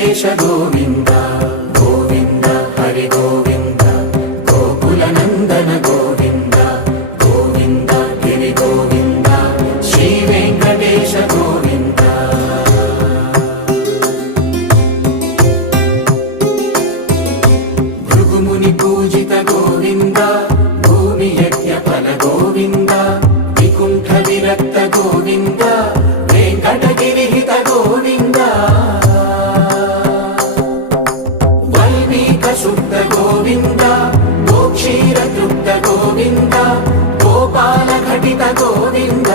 వెంకటేశ గోవింద గోవింద హరి గోవింద గోకుల నందన గోవింద గోవింద గిరి గోవింద శ్రీ వెంకటేశ గోవింద భృగుముని పూజిత గోవింద భూమి యజ్ఞ ఫల గోవింద వికుంఠ విరక్త గోవింద వెంకటగిరిహిత గోవింద వల్మీక శుద్ధ గోవింద గోక్షీర తృప్త గోవింద గోపాల ఘటిత గోవింద